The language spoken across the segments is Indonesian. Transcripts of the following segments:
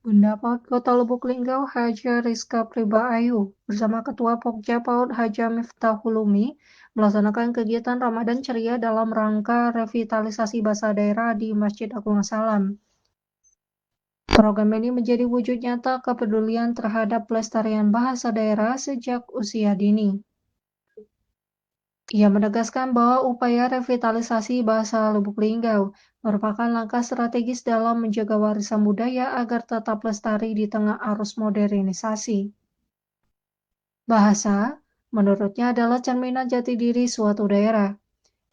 Pendapat Kota Lubuk Linggau Haja Rizka Priba Ayu bersama Ketua Pokja PAUD Haja Miftahulumi melaksanakan kegiatan Ramadan ceria dalam rangka revitalisasi bahasa daerah di Masjid Agung Salam. Program ini menjadi wujud nyata kepedulian terhadap pelestarian bahasa daerah sejak usia dini. Ia menegaskan bahwa upaya revitalisasi bahasa Lubuk Linggau merupakan langkah strategis dalam menjaga warisan budaya agar tetap lestari di tengah arus modernisasi. Bahasa, menurutnya, adalah cerminan jati diri suatu daerah.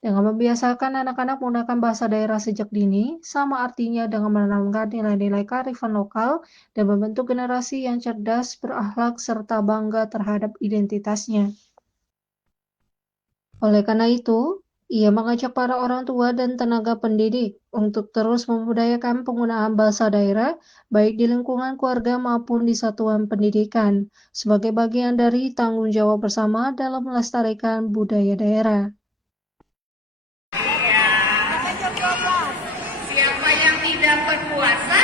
Dengan membiasakan anak-anak menggunakan bahasa daerah sejak dini, sama artinya dengan menanamkan nilai-nilai kearifan lokal dan membentuk generasi yang cerdas, berakhlak, serta bangga terhadap identitasnya. Oleh karena itu, ia mengajak para orang tua dan tenaga pendidik untuk terus membudayakan penggunaan bahasa daerah, baik di lingkungan keluarga maupun di satuan pendidikan, sebagai bagian dari tanggung jawab bersama dalam melestarikan budaya daerah. Siapa yang tidak berpuasa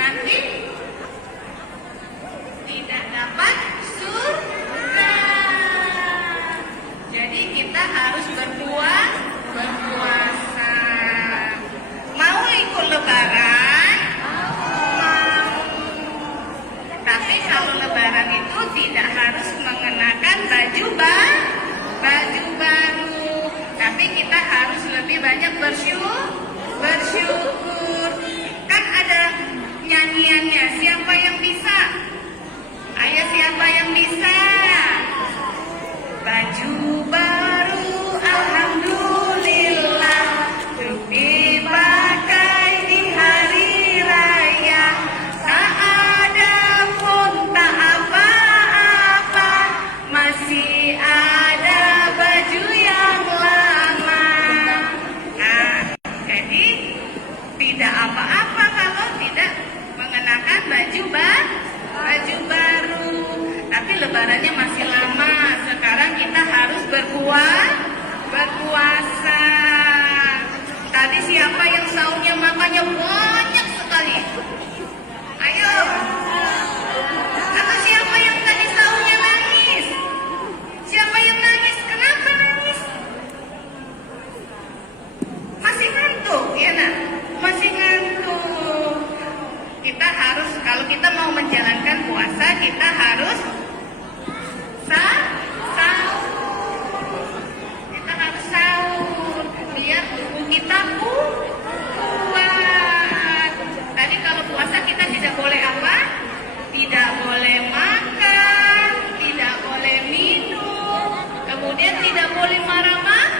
nanti tidak dapat surga. Jadi kita harus berpuasa. Mau ikut lebaran? Mau. Tapi kalau lebaran itu tidak harus mengenakan baju baru. Tapi kita harus lebih banyak bersyukur. Kan ada nyanyiannya, siapa yang bisa? Ayo, siapa yang bisa? Baju baru, alhamdulillah, untuk dipakai di hari raya. Tak ada pun tak apa-apa, masih ada baju yang lama. Nah, jadi tidak apa-apa kalau tidak mengenakan baju baru. Tapi lebarannya masih lama. Sekarang kita harus berpuasa. Tadi siapa yang sahurnya makannya banyak sekali? Ayo. Atau siapa yang tadi sahurnya nangis? Siapa yang nangis? Kenapa nangis? Masih ngantuk, ya nak? Masih ngantuk. Kita harus, kalau kita mau menjalankan puasa, kita harus sahur. Kita harus sahur biar tubuh kita kuat. Tadi kalau puasa kita tidak boleh apa? Tidak boleh makan, tidak boleh minum, kemudian tidak boleh marah-marah.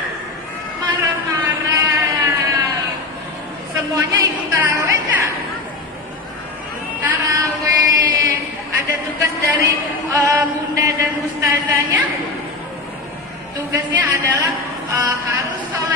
Semuanya ikut taraweh nggak? Taraweh. Ada tugas dari bunda dan ustazahnya. Tugasnya adalah harus sholat